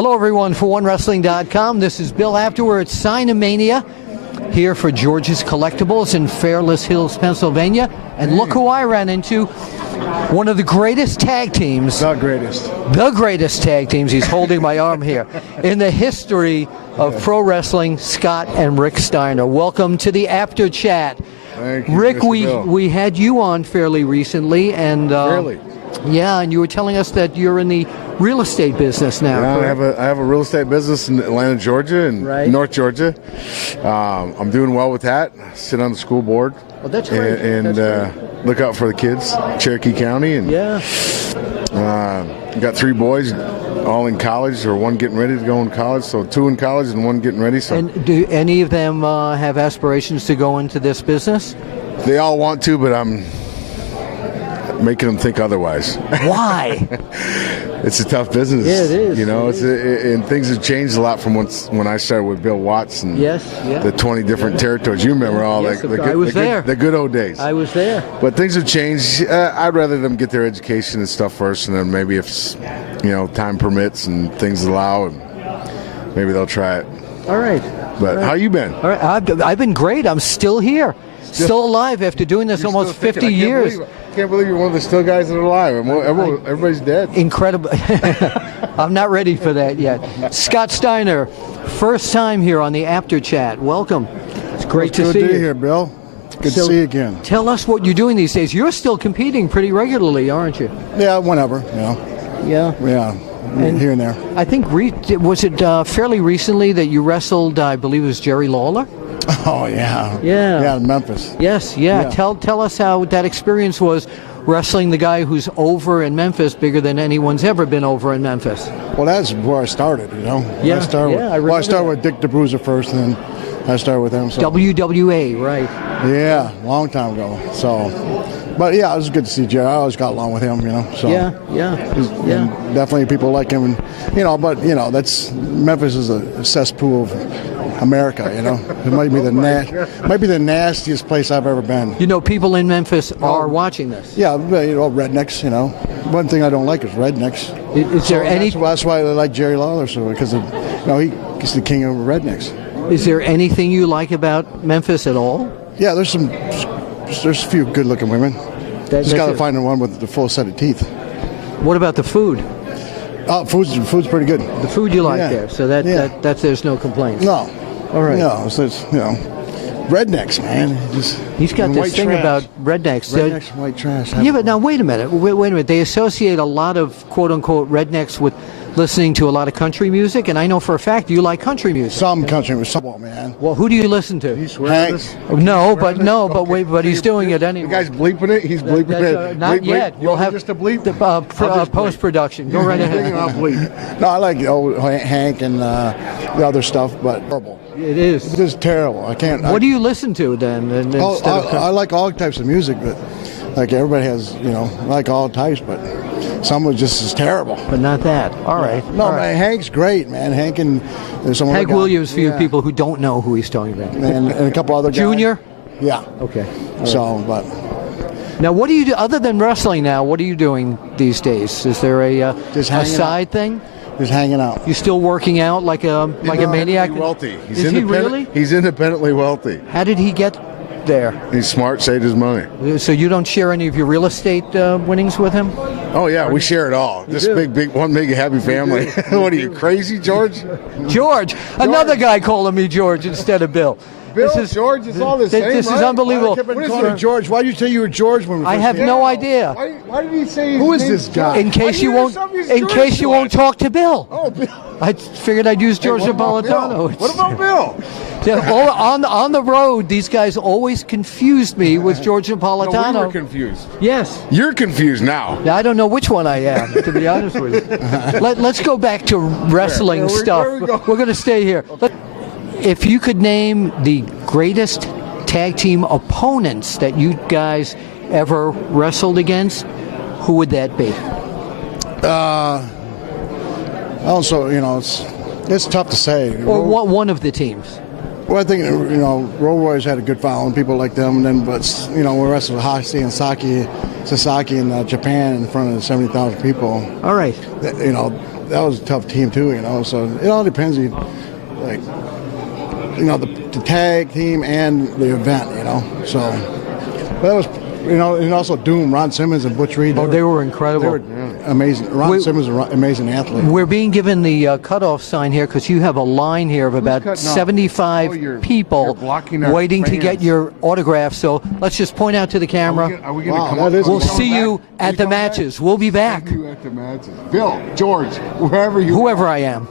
Hello, everyone, for OneWrestling.com. This is Bill Apter. We're at Sinomania here for George's Collectibles in Fairless Hills, Pennsylvania. And look who I ran into. One of the greatest tag teams. The greatest. The greatest tag teams. He's holding my arm here. In the history of pro wrestling, Scott and Rick Steiner. Welcome to the Apter Chat. Thank you, Rick, Mr. Bill. we had you on fairly recently. And, Really? Yeah, and you were telling us that you're in the real estate business now. Yeah, I have a real estate business in Atlanta, Georgia, and North Georgia. I'm doing well with that. I sit on the school board. Oh, that's great. And look out for the kids, Cherokee County. And got 3 boys, all in college, or one getting ready to go in college. So 2 in college and 1 getting ready. So. And do any of them have aspirations to go into this business? They all want to, but I'm making them think otherwise. Why? It's a tough business. Yeah, it is. You know, and things have changed a lot from when I started with Bill Watts and the 20 different territories. You remember all the good old days. I was there. But things have changed. I'd rather them get their education and stuff first, and then maybe if time permits and things allow, and maybe they'll try it. All right. But how you been? All right. I've been great. I'm still here. Still alive after doing this almost 50 years. I can't believe you're one of the still guys that are alive. Everybody's dead. Incredible. I'm not ready for that yet. Scott Steiner, first time here on the Apter Chat. Welcome. It's great to see you. Good to be here, Bill. Good to see you again. Tell us what you're doing these days. You're still competing pretty regularly, aren't you? Yeah, whenever. Yeah. Here and there. I think, was it fairly recently that you wrestled, I believe it was Jerry Lawler? Oh, yeah. Yeah, in Memphis. Yes. Tell us how that experience was, wrestling the guy who's over in Memphis, bigger than anyone's ever been over in Memphis. Well, that's where I started, Yeah, I started with Dick DeBruiser first, and then I started with him. So. WWA, right. Yeah, long time ago. So, but yeah, it was good to see Jerry. I always got along with him, So Yeah. Definitely people like him, and but that's Memphis is a cesspool of America, It might be the nastiest place I've ever been. People in Memphis are watching this. Yeah, rednecks. One thing I don't like is rednecks. Is there any? That's why I like Jerry Lawler because he's the king of rednecks. Is there anything you like about Memphis at all? Yeah, there's a few good-looking women. Just got to find the one with the full set of teeth. What about the food? Food's pretty good. The food you like there, so that's there's no complaints. No. All right. No, so it's, rednecks, man. He's got this thing about rednecks. Rednecks and white trash. Yeah, but now wait a minute. Wait a minute. They associate a lot of quote-unquote rednecks with listening to a lot of country music, and I know for a fact you like country music. Some country music, man. Well, who do you listen to? Hank. But he's doing it anyway. The guy's bleeping it. He's bleeping it. Not yet. You'll have just a bleep. The post-production. Go right ahead. I'll bleep. No, I like Hank and the other stuff, but horrible. It is. It's just terrible. I can't. What do you listen to then? I like all types of music, but like everybody has, I like all types, but some was just as terrible. But not that. All right. No, all right. Man, Hank's great, man. Hank and there's some Hank other guy. Williams, for you people who don't know who he's talking about. And a couple other guys. Junior? Yeah. Okay. So, but. Now, what do you do other than wrestling now? What are you doing these days? Is there a side thing? Just hanging out. You still working out like a maniac? Wealthy. Is he really? He's independently wealthy. How did he get there? He's smart, saved his money. So you don't share any of your real estate winnings with him? Oh yeah, we share it all. This one big happy family. What are you, crazy, George? George, another guy calling me George instead of Bill. George, it's all the same. This is right? unbelievable. What is it, George? Why did you say you were George when we first I have no idea. Why did he say who is this guy? In case you won't talk to Bill. Oh, Bill. I figured I'd use George Napolitano. What about Bill? On the road, these guys always confused me with George Napolitano. No, we were confused. Yes. You're confused now. I don't know which one I am, to be honest with you. Let's go back to wrestling stuff. We're going to stay here. If you could name the greatest tag team opponents that you guys ever wrestled against, who would that be? Also, it's tough to say. Or one of the teams. Well, I think, Road Warriors had a good following, people like them. And then, we wrestled Hashi and Sasaki in Japan in front of 70,000 people. All right. that was a tough team too, you know. So it all depends, like, you know, the tag team and the event, you know. So that was, you know, and also Doom, Ron Simmons and Butch Reed. They were incredible. They were amazing. Ron Simmons was an amazing athlete. We're being given the cutoff sign here because you have a line here of about 75 people waiting to get your autograph. So let's just point out to the camera. Are we going to Wow, come that up? is We'll awesome. see you at the matches. We'll be back, See you at the matches. Bill, George, wherever you whoever I am.